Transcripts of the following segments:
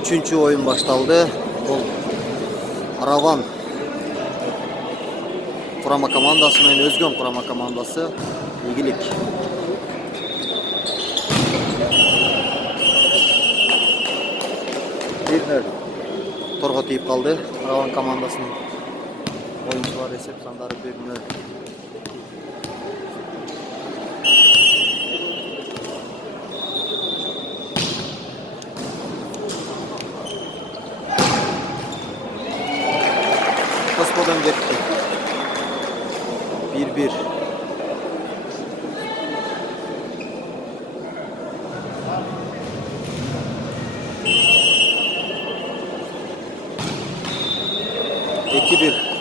Üçüncü oyun başladı. Bu Aravan kurama komandası ve Özgün kurama komandası ilgilik. Bir torga teyip kaldı. Aravan komandasının oyuncular hesap sanları 1-0. Kosmo'dan geçti. 1-1. İki bir.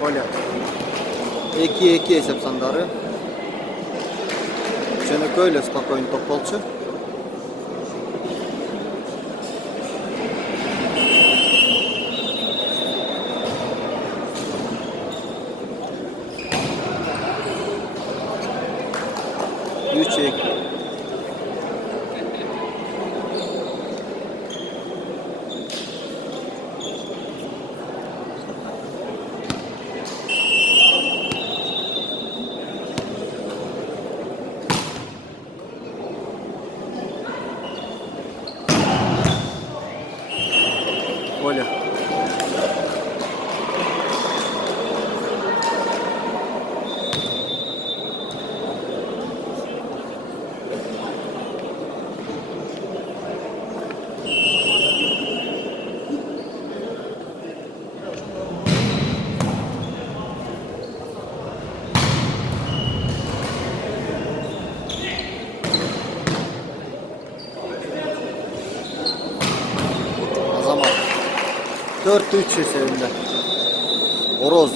Gol yaptı. 2-2 hesap sandarı. Çanakkale spokojny topolcu. Yüksek. Gol yaptı. Azamat 4-3 hesabında. Oroz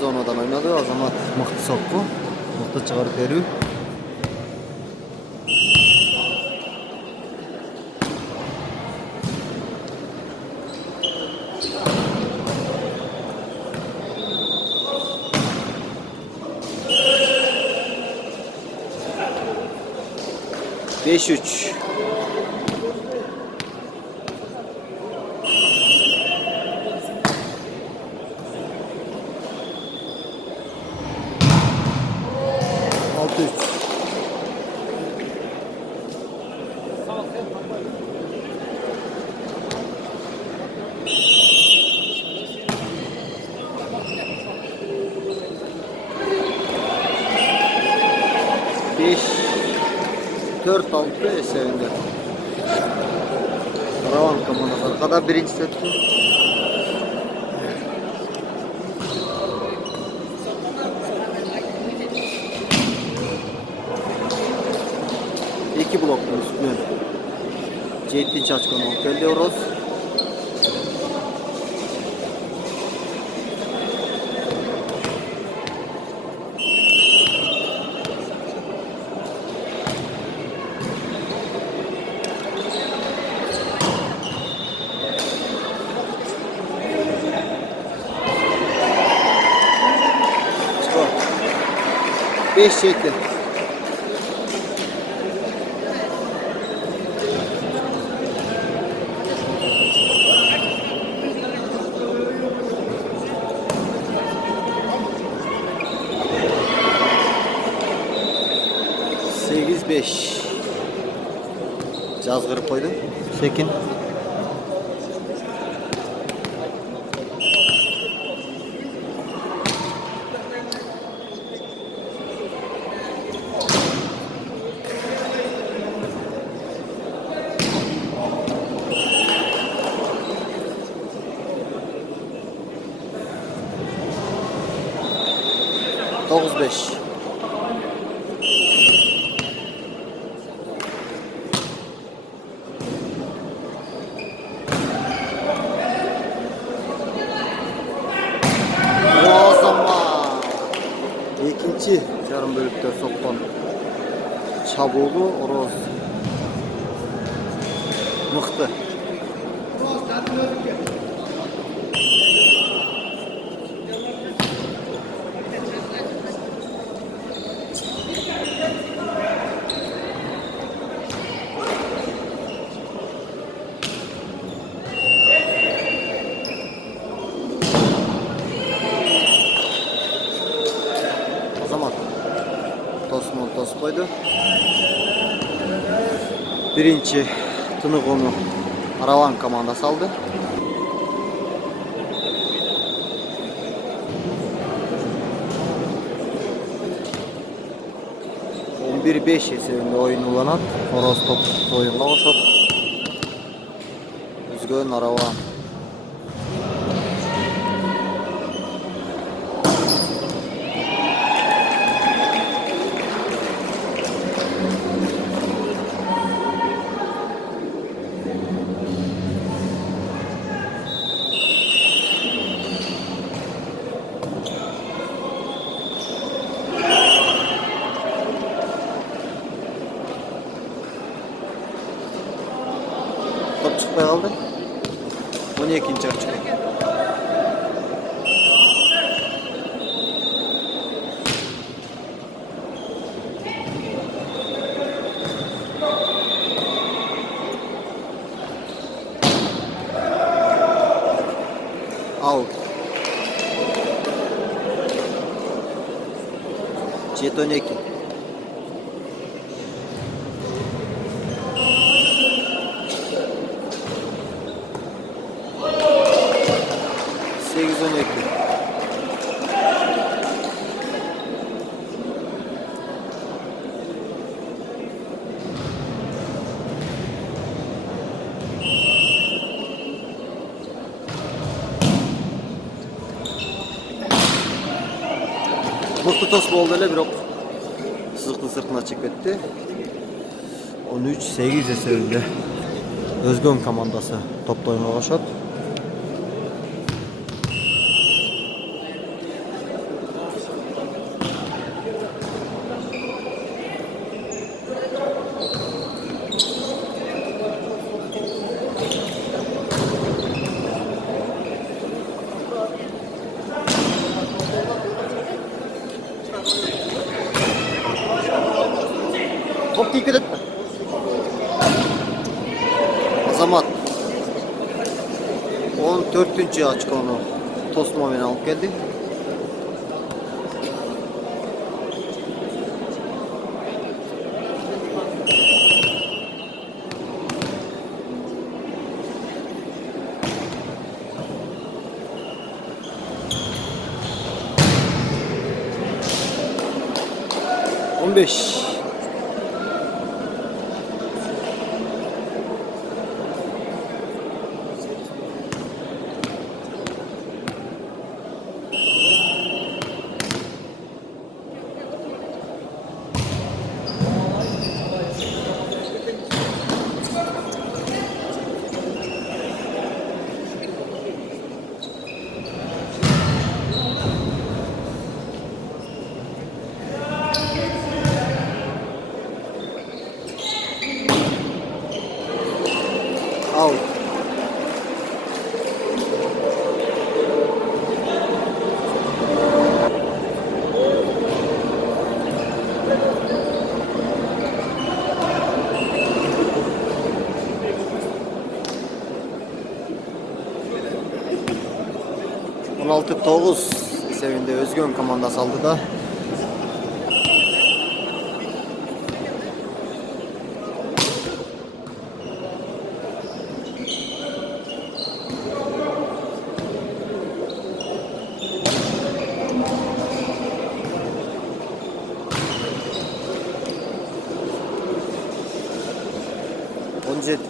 410'dan oynadı. Azamat mıhtı sokku. Mıhtı çıkarıp veriyor. Beş üç. Altı üç. Beş 4-6 eserinde. Ravan komandası arkada birinci set. İki blokun üstüne Ceytin Çaçkan'ı geliyoruz. Beş şekli. Sekiz beş. Caz kırıp koydu. Şekin. Dokuz beş. İkinci yarım bölükte soktan Çabuğlu Oroz. Mıhtı. O zaman Tosmontos koydu. Birinci tınık onu Aravan komandası aldı. Bir 5 eserinde oyun ullanan Horoz top oyunla oşup Özgön Aravan. Top çıkmaya kaldı. 12. açık. Out. Jetoneki. Sekiz 12. Mutlu toz oldu öyle bir ok. Sırtına çık etti. 13-8 eserinde Özgön komandası topla oyuna başladı. Top dikkat etme. Azamat 14. açık onu Tosmomen alıp geldi. On beş. Out. On altı 9 sevinde Özgön komandası aldı da. Onjet.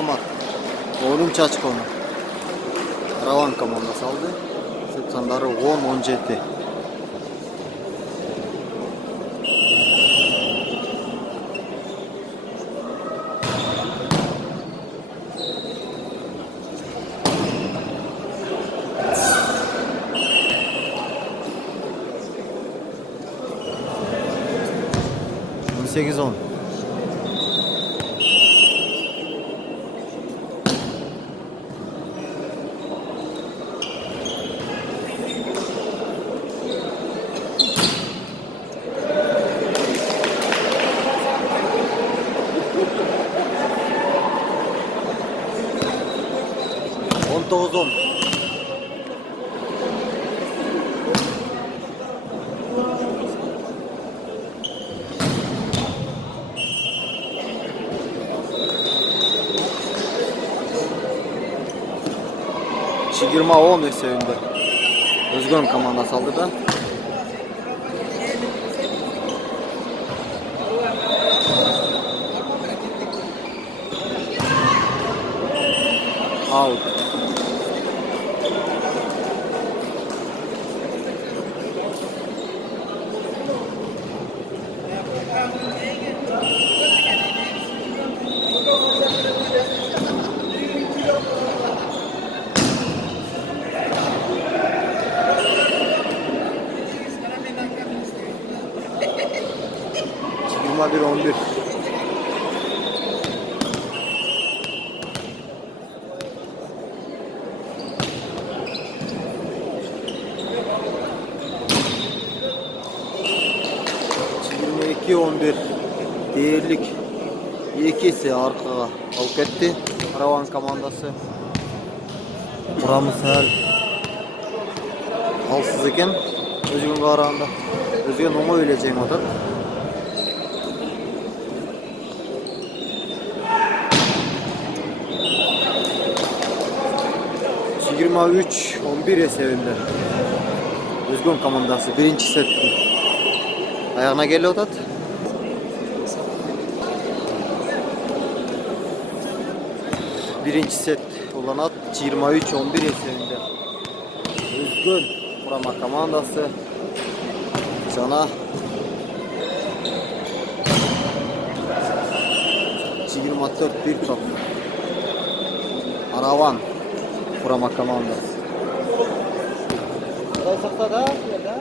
Azamat. Oğlum Çaçkonu. Karavan komandası aldı. Sep sanları 10-17. On 8-10. On 9-10. Çigirma 10 esevinde. Özgün komandası aldı da. Out. Çigirma 1-11. Çigirma 2-11. Değerlik ikisi arkaya alıp etti. Karavan komandası. Buramız her alsız eken. Özgün qarağında. Özgün onu öyleceğim o da. Çigirma 3-11 esevinde. Özgün komandası birinci set. Ayağına geliyor tat. Birinci set olan at 23-11 esevinde. Özgün Kurama komandası sana 24 bir top. Aravan Kurama komandası. Sakta da ya.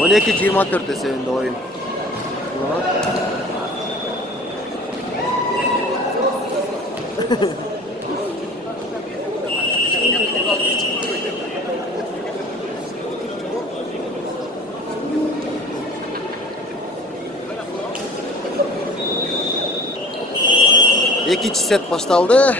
On 12-24 esevinde oyun. İkinci set başlandı.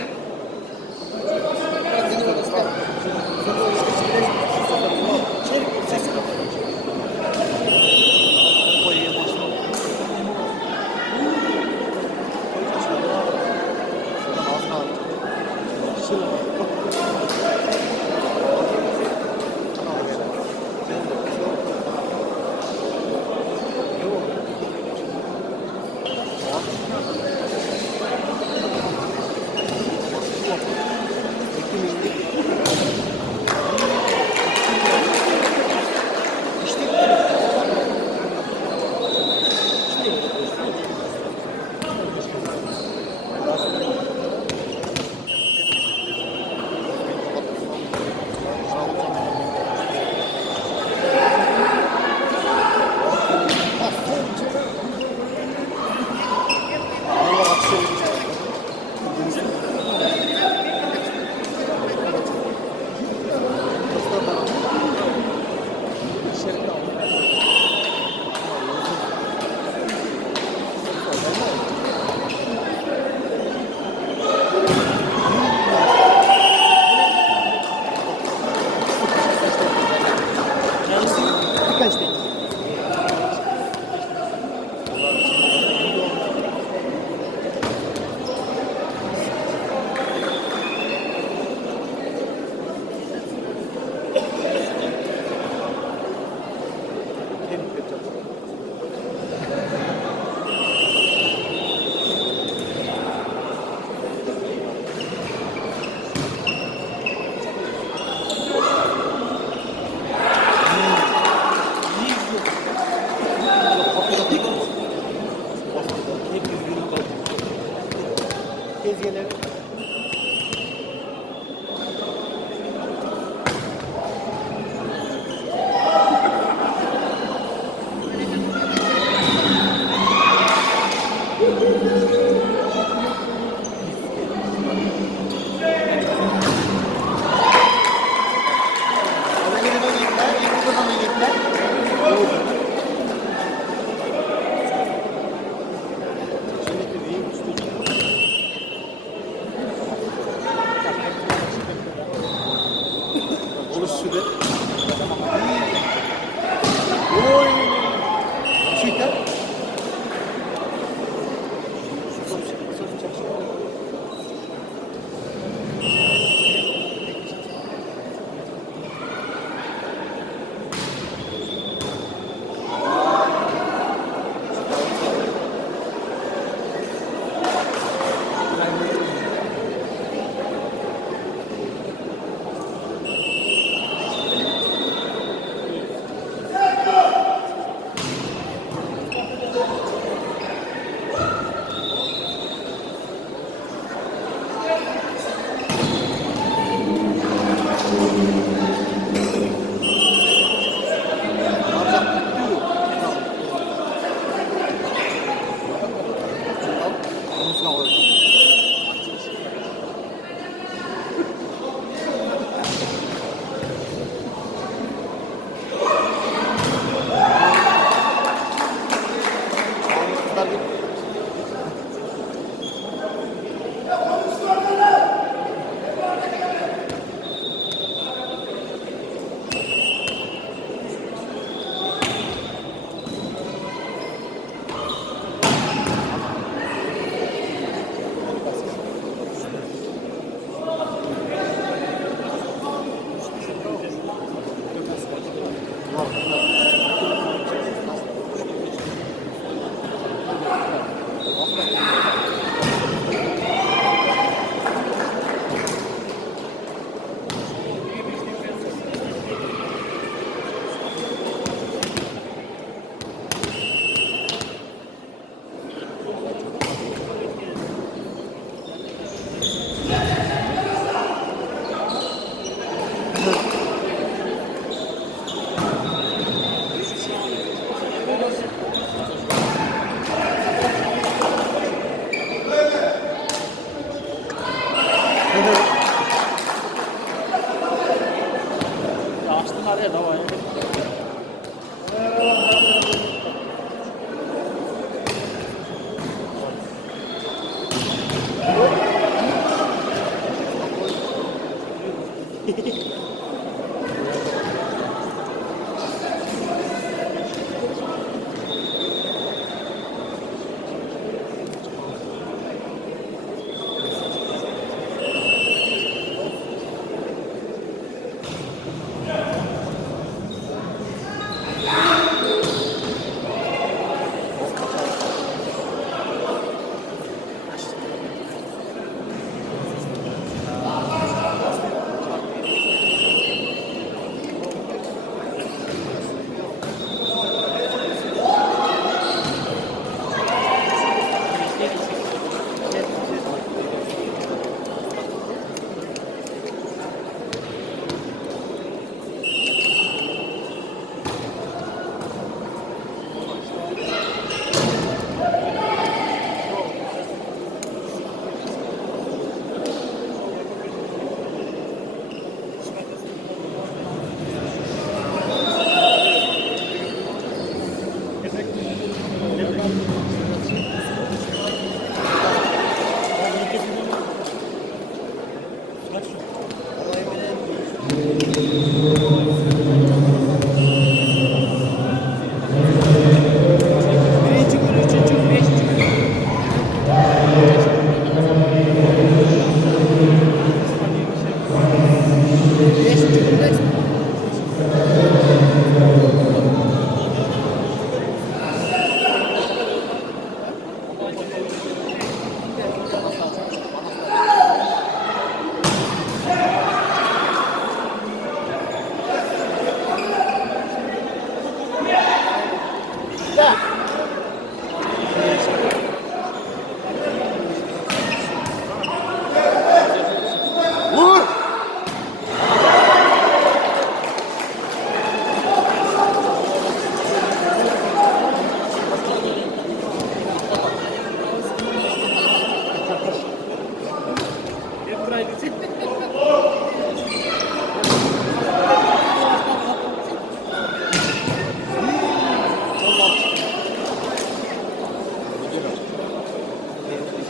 tezgeleri.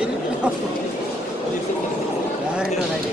Yarın oraya.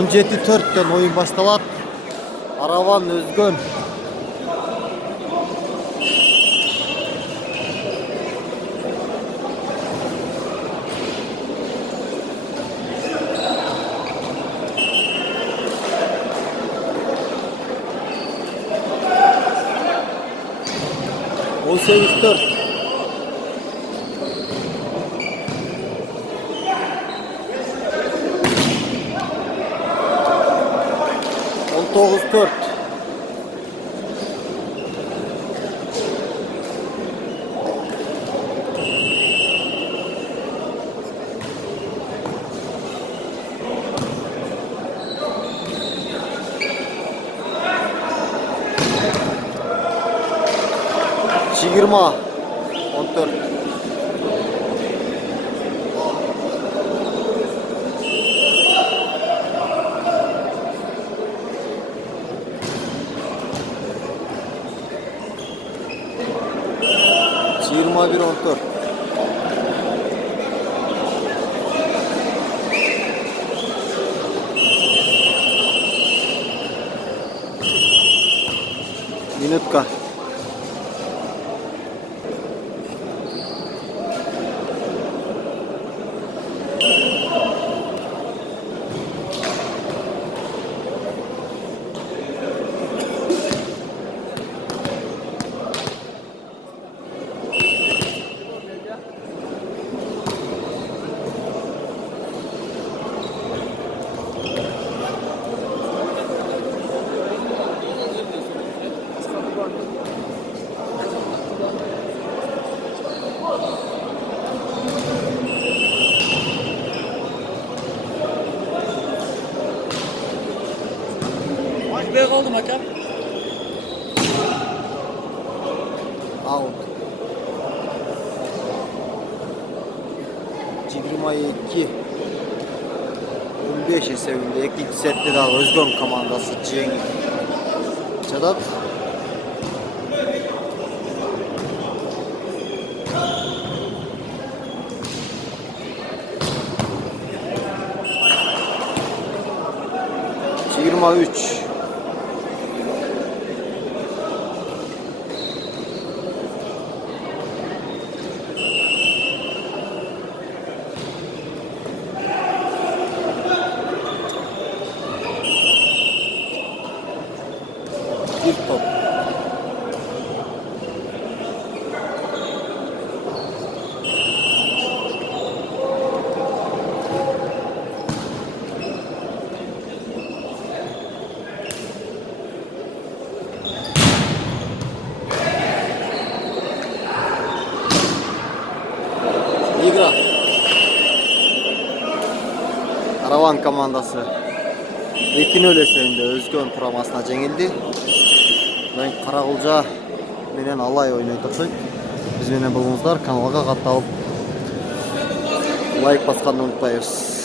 On жети төрттөн oyun башталат. Араван Өзгөн. On sekiz dört. On dokuz dört. Yigirma. 14. Yirmi bir 14. Minutka. Kaç bey kaldı hakem? Out. 22-15 esebinde ikinci sette daha Özgön komandası jengip жатат. Yirmi üç. Bir top. Игра. Karavan komandası 2-0 esebinde Özgön Turamasına жеңилди. Ben Каракулжа менен Алай ойной турсак, биз менен болуңуздар, каналга катталып лайк басканды унутпайбыз.